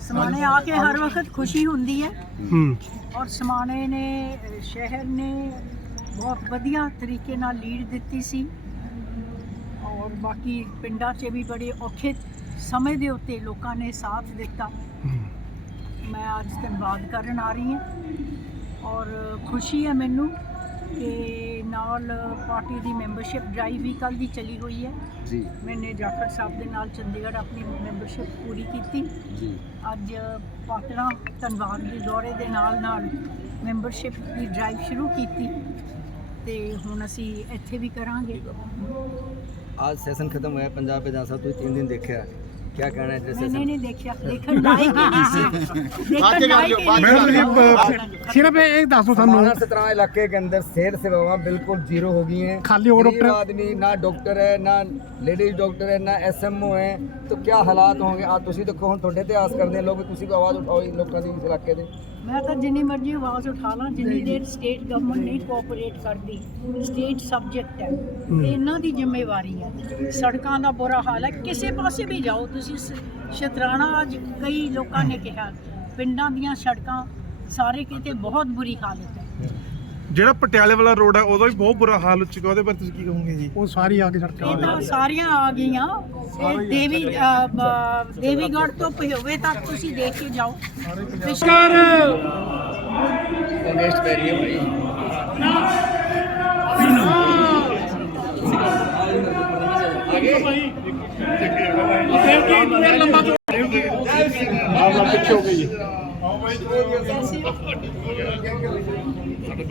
ਸਮਾਣੇ ਆ ਕੇ ਹਰ ਵਕਤ ਖੁਸ਼ੀ ਹੁੰਦੀ ਹੈ। ਹੂੰ। ਔਰ ਸਮਾਣੇ ਨੇ ਸ਼ਹਿਰ ਨੇ ਬਹੁਤ ਵਧੀਆ ਤਰੀਕੇ ਨਾਲ ਲੀਡ ਦਿੱਤੀ ਸੀ। ਔਰ ਬਾਕੀ ਪਿੰਡਾਂ 'ਚ ਵੀ ਬੜੇ ਔਖੇ ਸਮੇਂ ਦੇ ਉੱਤੇ ਲੋਕਾਂ ਨੇ ਸਾਥ ਦਿੱਤਾ। ਮੈਂ ਅੱਜ ਧੰਨਵਾਦ ਕਰਨ ਆ ਰਹੀ ਹਾਂ। ਔਰ ਖੁਸ਼ੀ ਹੈ ਮੈਨੂੰ ਕਿ ਨਾਲ ਪਾਰਟੀ ਦੀ ਮੈਂਬਰਸ਼ਿਪ ਡਰਾਈਵ ਵੀ ਕੱਲ੍ਹ ਦੀ ਚਲੀ ਹੋਈ ਹੈ। ਜੀ। ਮੈਨੇ ਜਾਖੜ ਸਾਹਿਬ ਦੇ ਨਾਲ ਚੰਡੀਗੜ੍ਹ ਆਪਣੀ ਮੈਂਬਰਸ਼ਿਪ ਪੂਰੀ ਕੀਤੀ। ਜੀ। ਅੱਜ ਪਾਤੜਾ ਧੰਨਵਾਦ ਦੇ ਦੌਰੇ ਦੇ ਨਾਲ ਨਾਲ ਮੈਂਬਰਸ਼ਿਪ ਦੀ ਡਰਾਈਵ ਸ਼ੁਰੂ ਕੀਤੀ। ਤੇ ਹੁਣ ਅਸੀਂ ਇੱਥੇ ਵੀ ਕਰਾਂਗੇ। ਅੱਜ ਸੈਸ਼ਨ ਖਤਮ ਹੋਇਆ ਪੰਜਾਬ ਵਿਧਾਨ ਸਭਾ ਤੁਸੀਂ ਤਿੰਨ ਦਿਨ ਦੇਖਿਆ। क्या ਸਿਹਤ ਸੇਵਾਵਾਂ ਹੋ ਗਈ हैं खाली और गरीब डॉक्टर। ਲੇਡੀਜ਼ ਡਾਕਟਰ ਹੈ ਨਾ ਐਸਐਮਓ ਹੈ ਤਾਂ ਕੀ ਹਾਲਾਤ ਹੋਣਗੇ ਆ ਤੁਸੀਂ ਦੇਖੋ ਹੁਣ ਤੁਹਾਡੇ ਇਤਿਹਾਸ ਕਰਦੇ ਲੋਕ ਤੁਸੀਂ ਕੋ ਆਵਾਜ਼ ਉਠਾਓ ਲੋਕਾਂ ਦੀ ਇਲਾਕੇ ਦੇ ਮੈਂ ਤਾਂ ਜਿੰਨੀ ਮਰਜ਼ੀ ਆਵਾਜ਼ ਉਠਾ ਲਾਂ ਜਿੰਨੀ ਦੇਰ ਸਟੇਟ ਗਵਰਨਮੈਂਟ ਨਹੀਂ ਕੋਆਪਰੇਟ ਕਰਦੀ ਸਟੇਟ ਸਬਜੈਕਟ ਹੈ। ਇਹਨਾਂ ਦੀ ਜ਼ਿੰਮੇਵਾਰੀ ਹੈ। ਸੜਕਾਂ ਦਾ ਬੁਰਾ ਹਾਲ ਹੈ। ਕਿਸੇ ਪਾਸੇ ਵੀ ਜਾਓ ਤੁਸੀਂ ਸ਼ਤਰਾਣਾ ਅੱਜ ਕਈ ਲੋਕਾਂ ਨੇ ਕਿਹਾ ਪਿੰਡਾਂ ਦੀਆਂ ਸੜਕਾਂ ਸਾਰੇ ਕਿਤੇ ਬਹੁਤ ਬੁਰੀ ਹਾਲਤ ਹੈ। ਜਿਹੜਾ ਪਟਿਆਲੇ ਵਾਲਾ ਰੋਡ ਹੈ ਉਦੋਂ ਵੀ ਬਹੁਤ ਬੁਰਾ ਹਾਲ ਹੋ ਚੁੱਕਾ ਉਹਦੇ ਬਾਰੇ ਤੁਸੀਂ ਕੀ ਕਹੋਗੇ ਜੀ? ਉਹ ਸਾਰੀ ਆ ਕੇ ਸੜਕ ਇਹ ਤਾਂ ਸਾਰੀਆਂ ਆ ਗਈਆਂ। ਇਹ ਦੇਵੀ ਅ, ਬ- ਤੋਂ ਪਹੋਵੇ ਤੱਕ ਤੁਸੀਂ ਦੇਖ ਕੇ ਜਾਓ।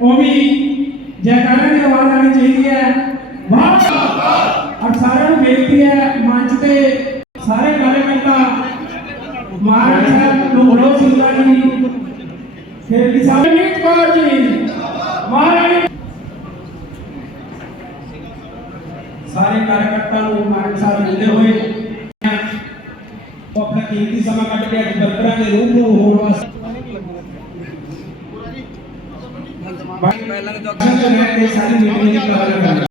ਲੈ ਜਾਂਦੇ ਨੇ ਬਸ ਚਾਹੀਦੀ ਹੈ ਉਹ ਵੀ ਜੈਕਾਰਾਂ ਦੀ ਆਵਾਜ਼ ਆਣੀ ਚਾਹੀਦੀ ਹੈ। ਵਾਹ! ਔਰ ਸਾਰਿਆਂ ਨੂੰ ਬੇਨਤੀ ਹੈ, ਮੰਚ ਤੇ ਸਾਰੇ ਕਾਰਜਕਰਤਾ, ਮਹਾਰਾਜ ਸਾਹਿਬ ਨੂੰ ਬੋਲੋ ਸਿੰਘਾਂ ਜੀ। ਫਿਰ ਵੀ ਸਾਰੇ ਨੀਤ ਕੌਰ ਜੀ ਮਹਾਰਾਣੀ ਸਾਰੇ ਕਾਰਜਕਰਤਾ ਨੂੰ ਮਹਾਰਾਜ ਸਾਹਿਬ ਮਿਲਦੇ ਹੋਏ। ਉਹ ਆਪਣਾ ਕੀਮਤੀ ਸਮਾਂ ਕੱਢ ਕੇ ਅੱਜ ਵਰਕਰਾਂ ਦੇ ਰੂਪ ਨੂੰ ਹੋਣ ਵਾਸਤੇ पहला तो ਅਸਲ ਵਿੱਚ ਇਹ ਸਾਰੀ ਮੀਟਿੰਗ ਦੀ ਕਾਰਨ ਹੈ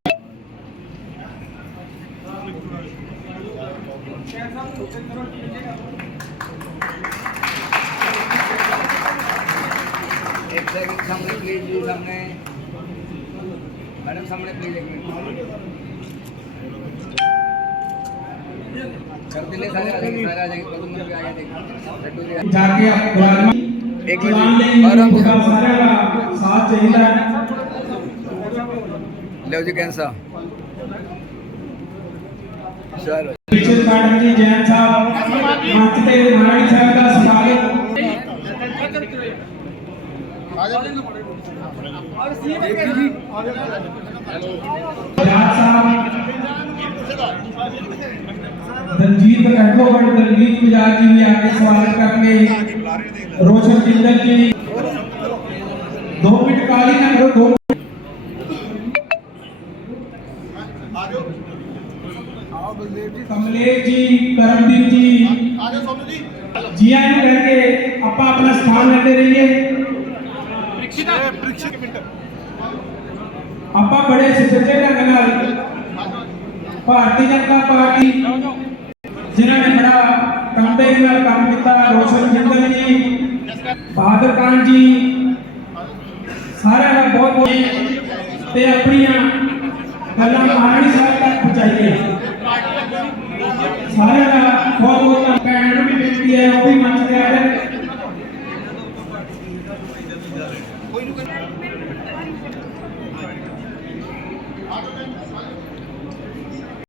एक सेकंड सामने प्लीज जी सामने मैडम सामने प्लीज एक मिनट कर दिले सारे आ जाएंगे सारे आ जाएंगे पदम भी आ एक मिनट आराम साथ चाहिए लो जी कैन साहब चलो पिछले मैडम जी जैन साहब मानते महाराणी साहब का स्वागत दलजीत रखो और दलजीत मिजाज जी भी आगे स्वागत करके ਕੇ ਸਵਾਗਤ ਕਰਨਗੇ ਰੋਸ਼ਨ ਜਿੰਦਲ ਜੀ ਦੋ ਮਿੰਟ ਕਾਲੀ ਨਾ ਕਰੋ ਦੋ ਕਮਲੇਸ਼ ਜੀ ਕਰਮਦੀਪ ਜੀ ਆਜੋ ਸੋਨੂ ਜੀ ਜੀ ਆਇਆਂ ਨੂੰ ਕਹਿ ਕੇ ਆਪਾਂ ਆਪਣਾ ਸਥਾਨ ਲੈਂਦੇ ਰਹੀਏ ਆਪਾਂ ਬੜੇ ਸੁਚੱਜੇ ਨਾਲ ਕੰਮ ਕੀਤਾ ਰੋਸ਼ਨ ਜਿੰਦਲ ਜੀ, ਬਹਾਦਰ ਖਾਨ ਜੀ, ਸਾਰਿਆਂ ਦਾ ਬਹੁਤ ਬਹੁਤ ਤੇ ਆਪਣੀਆਂ ਗੱਲਾਂ ਮਹਾਰਾਣੀ ਸਾਹਿਬ ਤੱਕ ਪਹੁੰਚਾਈਏ। ਸਾਰਿਆਂ ਦਾ ਬਹੁਤ ਬਹੁਤ ਭੈਣ ਨੂੰ ਵੀ ਬੇਨਤੀ ਹੈ, ਉਹ ਵੀ ਮੰਚ ਤੇ ਆ ਜਾਣ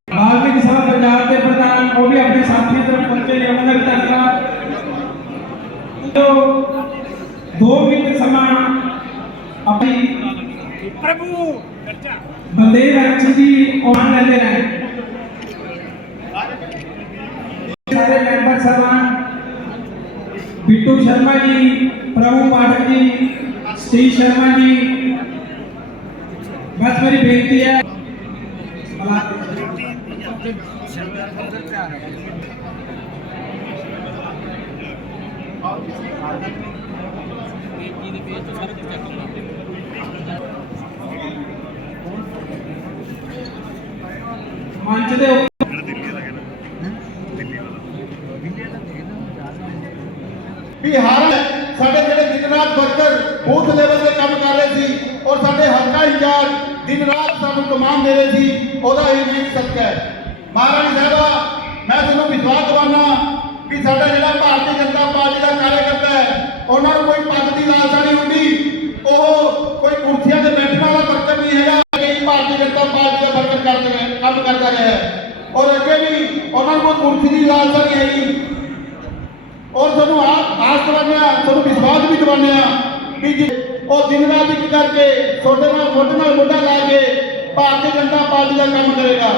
ਬਾਲਮੀਕ ਸਭਾ ਪੰਜਾਬ ਦੇ ਪ੍ਰਧਾਨ ਉਹ ਵੀ ਆਪਣੇ ਸਾਥੀਆਂ ਤਰਫ ਪਹੁੰਚੇ ਨੇ ਉਹਨਾਂ ਦਾ ਵੀ ਧੰਨਵਾਦ ਤੋ ਦੋ ਮਿੰਟ ਸਮਾਂ ਆਪਣੀ ਪ੍ਰਭੂ ਬਲਦੇਵ ਐਕਚੀ ਜੀ ਆਉਣ ਲੈਂਦੇ ਨੇ। ਸਾਰੇ ਮੈਂਬਰ ਸਾਹਿਬਾਨ ਬਿੱਟੂ ਸ਼ਰਮਾ ਜੀ ਪ੍ਰਭੂ ਪਾਠਕ ਜੀ ਸਤੀਸ਼ ਸ਼ਰਮਾ ਜੀ। ਬਸ ਮੇਰੀ ਬੇਨਤੀ ਹੈ। ਮੰਚ ਦੇ ਉੱਪਰ ਸਾਡੇ ਜਿਹੜੇ ਦਿਨ ਰਾਤ ਵਰਕਰ ਬੂਥ ਲੈਵਲ ਤੇ ਕੰਮ ਕਰ ਰਹੇ ਸੀ ਔਰ ਸਾਡੇ ਹਲਕਾ ਇੰਚਾਰਜ ਦਿਨ ਰਾਤ ਸਾਨੂੰ ਕਮਾਨ ਦੇ ਰਹੇ ਸੀ, ਉਹਦਾ ਇਹ ਨਹੀਂ ਸਦਕਾ ਹੈ। ਮਹਾਰਾਣੀ ਸਾਹਿਬਾ, ਮੈਂ ਤੁਹਾਨੂੰ ਵਿਸ਼ਵਾਸ ਦਿਵਾਨਾ ਵੀ ਸਾਡਾ ਜਿਹੜਾ ਭਾਰਤੀ ਜਨਤਾ ਪਾਰਟੀ ਦਾ ਕਾਰਜਕਰਤਾ ਹੈ ਉਹਨਾਂ ਨੂੰ ਕੋਈ ਪਦ ਦੀ ਲਾਲਸਾ ਨਹੀਂ ਹੁੰਦੀ ਉਹ ਕੋਈ ਕੁਰਸੀਆਂ ਤੇ ਬੈਠਣ ਵਾਲਾ ਵਰਕਰ ਨਹੀਂ ਹੈਗਾ ਕਿ ਭਾਰਤੀ ਜਨਤਾ ਪਾਰਟੀ ਦਾ ਵਰਕਰ ਕਰਦੇ ਰਹੇ ਕੰਮ ਕਰਦਾ ਰਿਹਾ ਹੈ ਔਰ ਅੱਗੇ ਵੀ ਉਹਨਾਂ ਨੂੰ ਕੋਈ ਕੁਰਸੀ ਦੀ ਲਾਲਸਾ ਨਹੀਂ ਹੈਗੀ ਔਰ ਤੁਹਾਨੂੰ ਆਸ ਆਸ ਦਿਵਾਉਂਦੇ ਹਾਂ, ਤੁਹਾਨੂੰ ਵਿਸ਼ਵਾਸ ਵੀ ਦਿਵਾਉਂਦੇ ਹਾਂ ਵੀ ਜੀ, ਉਹ ਦਿਨ ਰਾਤ ਇੱਕ ਕਰਕੇ ਤੁਹਾਡੇ ਨਾਲ ਮੋਢੇ ਨਾਲ ਮੋਢਾ ਲਾ ਕੇ ਭਾਰਤੀ ਜਨਤਾ ਪਾਰਟੀ ਦਾ ਕੰਮ ਕਰੇਗਾ।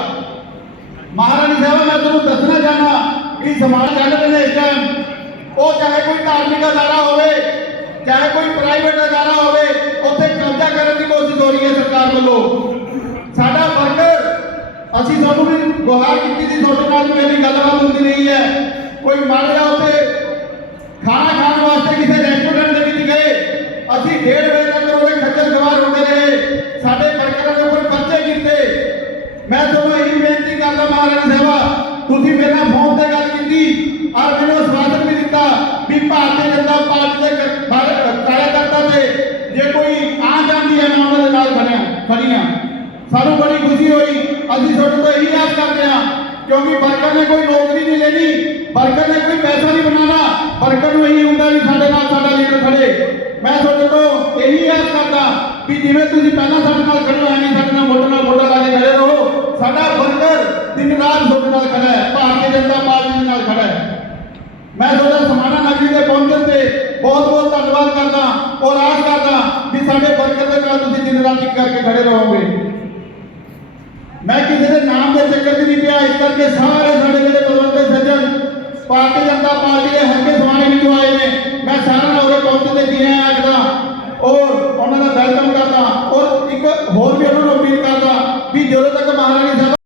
ਮਹਾਰਾਣੀ ਸਾਹਿਬ, ਮੈਂ ਤੁਹਾਨੂੰ ਦੱਸਣਾ ਚਾਹਨਾ ਕਿ ਸਮਾਜ ਚੱਲ ਰਹੇ ਨੇ ਇਸ ਟਾਈਮ ਉਹ ਚਾਹੇ ਕੋਈ ਧਾਰਮਿਕ ਅਦਾਰਾ ਹੋਵੇ, ਚਾਹੇ ਕੋਈ ਪ੍ਰਾਈਵੇਟ ਅਦਾਰਾ ਹੋਵੇ, ਉੱਥੇ ਕਬਜ਼ਾ ਕਰਨ ਦੀ ਕੋਸ਼ਿਸ਼ ਹੋ ਰਹੀ ਹੈ ਸਰਕਾਰ ਵੱਲੋਂ। ਸਾਡਾ ਵਰਕਰ, ਅਸੀਂ ਸਾਨੂੰ ਵੀ ਗੁਹਾਰ ਕੀਤੀ ਸੀ, ਤੁਹਾਡੇ ਨਾਲ ਮੇਰੀ ਗੱਲਬਾਤ ਹੁੰਦੀ ਰਹੀ ਹੈ। ਕੋਈ ਮੰਨ ਲਿਆ ਕਰਦਾ ਮਹਾਰਾਣੀ ਸੇਵਾ। ਤੁਸੀਂ ਮੇਰੇ ਨਾਲ ਫੋਨ ਤੇ ਗੱਲ ਕੀਤੀ। ਔਰ ਮੈਨੂੰ ਆਸ਼ਵਾਸਨ ਵੀ ਦਿੱਤਾ ਵੀ ਭਾਰਤੀ ਜਨਤਾ ਪਾਰਟੀ ਦੇ ਕਾਰਜਕਰਤਾ ਤੇ ਜੇ ਕੋਈ ਆ ਜਾਂਦੀ ਹੈ ਮੈਂ ਉਹਨਾਂ ਦੇ ਨਾਲ ਬਣਿਆ ਖੜੀਆਂ ਸਾਨੂੰ ਬੜੀ ਖੁਸ਼ੀ ਹੋਈ। ਅਸੀਂ ਤੁਹਾਡੇ ਤੋਂ ਇਹੀ ਆਸ ਕਰਦੇ ਹਾਂ, ਕਿਉਂਕਿ ਵਰਕਰ ਨੇ ਕੋਈ ਨੌਕਰੀ ਨਹੀਂ ਲੈਣੀ, ਵਰਕਰ ਨੇ ਕੋਈ ਪੈਸਾ ਨਹੀਂ ਬਣਾਉਣਾ, ਵਰਕਰ ਨੂੰ ਇਹੀ ਹੁੰਦਾ ਵੀ ਸਾਡੇ ਨਾਲ ਸਾਡਾ ਲੀਡਰ ਖੜੇ। ਮੈਂ ਤੁਹਾਡੇ ਤੋਂ ਇਹੀ ਆਸ ਕਰਦਾ ਵੀ ਜਿਵੇਂ ਤੁਸੀਂ ਪਹਿਲਾਂ ਸਾਡੇ ਨਾਲ ਖੜੇ ਹੋਏ ਨਹੀਂ ਸਾਡੇ ਨਾਲ ਮੋਢੇ ਨਾਲ ਮੋਢਾ ਲਾ ਕੇ ਖੜੇ ਰਹੋ। ਸਾਡਾ ਵਰਕਰ ਦਿਨ ਰਾਤ ਤੁਹਾਡੇ ਨਾਲ ਖੜਾ ਹੈ, ਭਾਰਤੀ ਜਨਤਾ ਪਾਰਟੀ ਦੇ ਨਾਲ ਖੜਾ ਹੈ। ਮੈਂ ਤੁਹਾਡਾ ਸਮਾਨਾ ਨਗਰੀ ਦੇ ਪਹੁੰਚਣ ਤੇ ਬਹੁਤ ਬਹੁਤ ਧੰਨਵਾਦ ਕਰਦਾ ਔਰ ਆਸ ਕਰਦਾ ਵੀ ਸਾਡੇ ਵਰਕਰ ਦੇ ਨਾਲ ਤੁਸੀਂ ਦਿਨ ਰਾਤ ਇੱਕ ਕਰਕੇ ਖੜੇ ਰਹੋਗੇ। ਮੈਂ ਕਿਸੇ ਦੇ ਨਾਮ ਦੇ ਚੱਕਰ 'ਚ ਨਹੀਂ ਪਿਆ, ਇਸ ਕਰਕੇ ਸਾਰੇ ਸਾਡੇ ਜਿਹੜੇ ਬਲਵੰਤੇ ਸੱਜਣ, ਭਾਰਤੀ ਜਨਤਾ ਪਾਰਟੀ ਦੇ ਹਲਕੇ